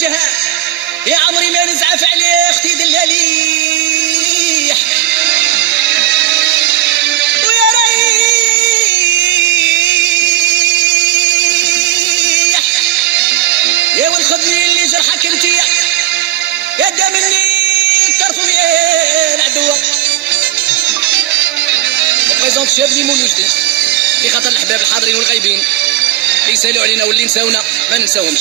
وجهها يا عمري ما نزعف عليه اختي دلاليح ويا ريح يا والخضني اللي جرحك انتيا يا دام اللي طرفو يا العدوة بريزونت شاب لي مولو جديد لخاطر الحباب الحاضرين والغايبين اللي يسالوا علينا واللي نساونا ما ننساوهمش.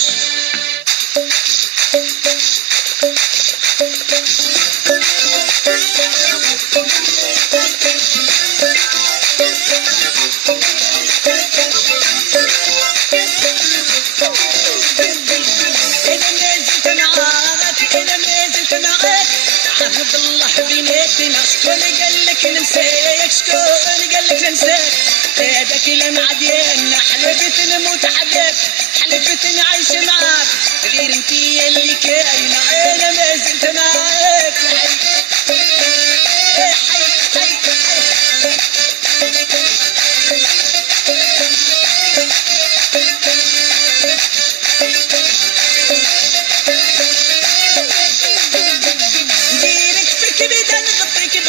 عهد الله بيناتنا شكون قالك ننساك شكون قالك ننساك هذاك لمع ديالنا حلفت نموت حداك حلفت نعيش معاك غير انتي اللي كاينه انا ما زلت معاك حي حي حي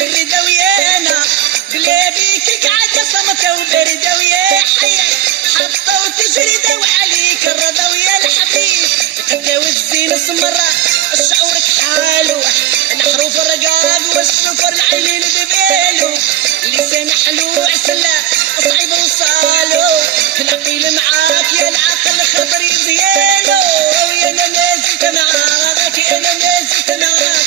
بالردة ويانا بلا بيك قعدة صمتة وبردة ويا حي حطة وتجردة وعليك الرضا ويا الحبيب قدا والزين سمرة شعورك حالو الحروف الرقاق والسفر العينين ببالو لسان حلو عسلة صعيب وصالو في العقيل معاك يا العقل خطر يزيالو ويا انا ما زلت معاك انا ما زلت معاك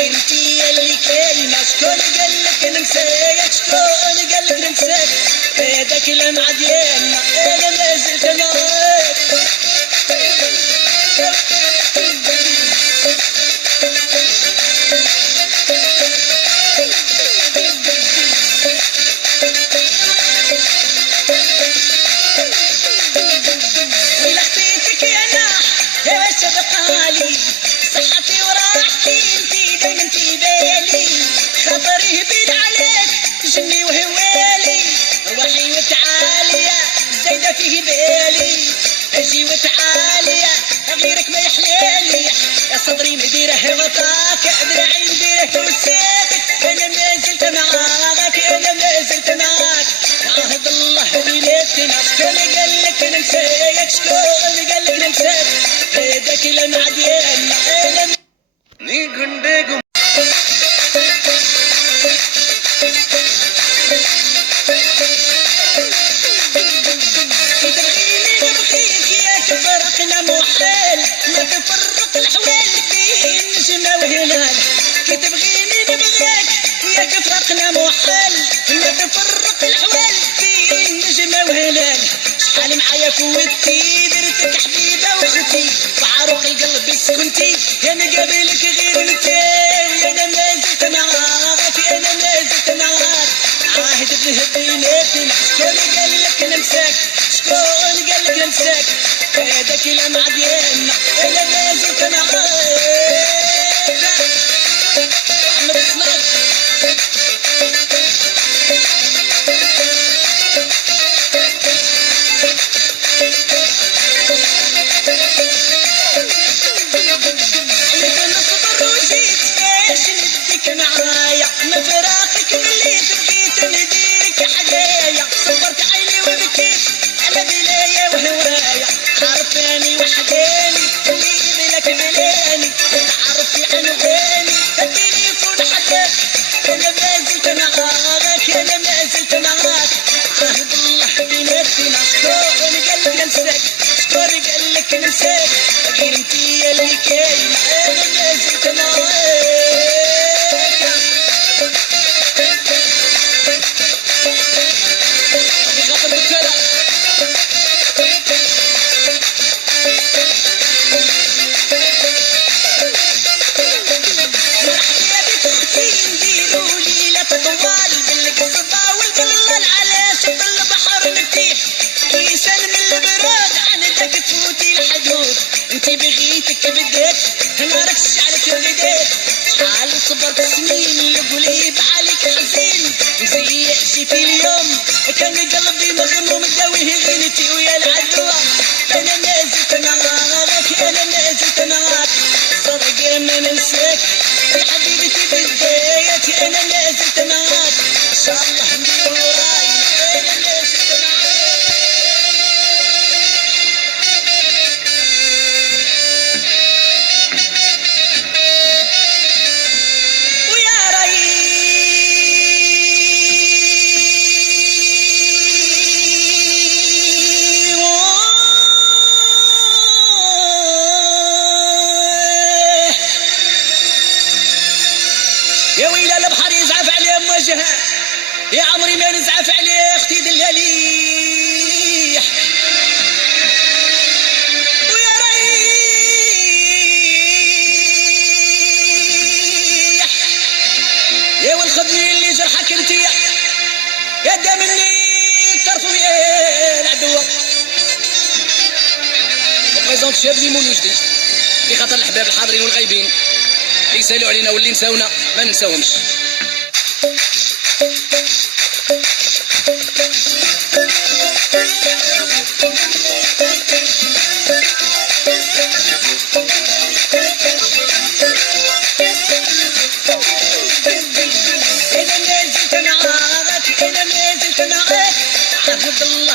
انتي اللي كاينه شكون قالك ننساك شكون قالك ننساك هذاك لمع ديالنا انا ما زلت معاك ولا خفيتك يا ناح يا واش بقالي صحتي وراحتي انتي دايما في بالي خطري هبيل عليك جني وهوالي روحي وتعالية زايدة فيه بالي اجي وتعالية غيرك ما يحلالي يا صدري مديره غطاك ذراعي مديره وساقك انا ما زلت معاك انا ما زلت معاك عهد الله بيناتنا شكون قالك ننساك شكون قالك ننساك هذاك لمع ديالنا انا نيكون فرقنا محال لا تفرق الحوال بين نجمة وهلال كي تبغيني نبغاك وياك فرقنا محال لا تفرق الحوال بين نجمة وهلال شحال معايا فوتي درتك حبيبة واختي وعروق القلب سكنتي يا مقابلك غير نتاي انا ما زلت معاك انا ما زلت معاك عاهد بهديناتنا شكون قالك ننساك شكون قالك ننساك هذاك لمع ديالنا انا ما زلت معاك محمد الصلاة نصبر وجيت باش نديك معايا ما فراقك ملي بغيت نديك حدايا صبرت عيني وبكيت على بلايا وهوايا عرفاني وحداني اللي بلك بلاني تعرفي عنواني التليفون حداك انا ما زلت معاك انا ما زلت معاك عهد الله بيناتنا شكون قالك ننساك شكون قالك ننساك غير انتي اللي كاينه انا ما زلت معاك بخاطر بالكلام طوال بالقصبة والقلال على شط البحر مفتيح كيسان من البراد عندك تفوتي الحدود انتي بغيتك بديت ما راكش عليك ولديت شحال صبرت سنين القليب عليك حزين مزيع جيتي اليوم كان قلبي مغموم داويه غنتي ويا العدوى انا ما زلت معاك انا ما زلت معاك يا عمري ما نزعف عليه اختي دلاليح ويا ريح يا والخدمي اللي جرحك انتيا يا دا مني طرفو يا العدوة وبريزونت شاب لي مولو جديد في خاطر الحباب الحاضرين والغايبين اللي يسالوا علينا واللي نساونا ما ننساوهمش. إذا ما زلت معاك عهد الله